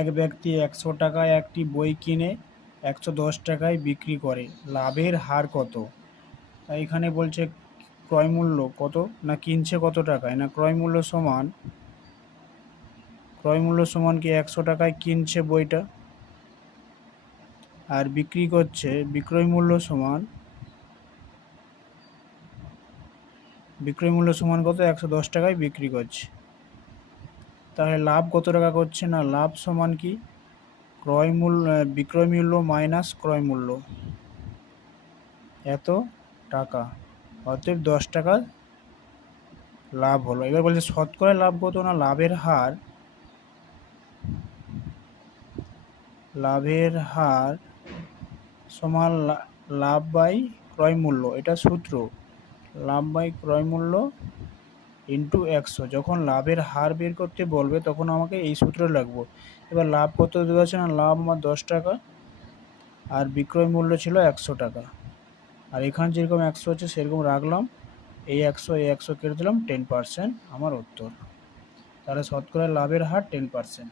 এক ব্যক্তি ১০০ টাকায় একটি বই কিনে ১১০ টাকায় বিক্রি করে, লাভের হার কত? তাই এখানে বলছে ক্রয় মূল্য কত, না কিনছে কত টাকায়, না ক্রয় মূল্য সমান কি ১০০ টাকায় কিনছে বইটা, আর বিক্রি করছে বিক্রয় মূল্য সমান কত, ১১০ টাকায় বিক্রি করছে। তাহলে লাভ কত টাকা করছে, না লাভ সমান কি বিক্রয় মূল্য মাইনাস ক্রয় মূল্য, এত টাকা, অতএব 10 টাকা লাভ হলো। এবার বলছে শতকরা লাভ কত, না লাভের হার সমান লাভ বাই ক্রয় মূল্য, এটা সূত্র, লাভ বাই ক্রয় মূল্য ইন্টু 100। যখন লাভের হার বের করতে বলবে তখন আমাকে এই সূত্র লাগবো। এবার লাভ কত দেওয়া আছে, না লাভ আমার 10 টাকা আর বিক্রয় মূল্য ছিল 100 টাকা, আর এখানে যেরকম 100 আছে সেরকম রাখলাম, এই 100 কেটে দিলাম, 10% আমার উত্তর। তাহলে শতকরা লাভের হার 10%।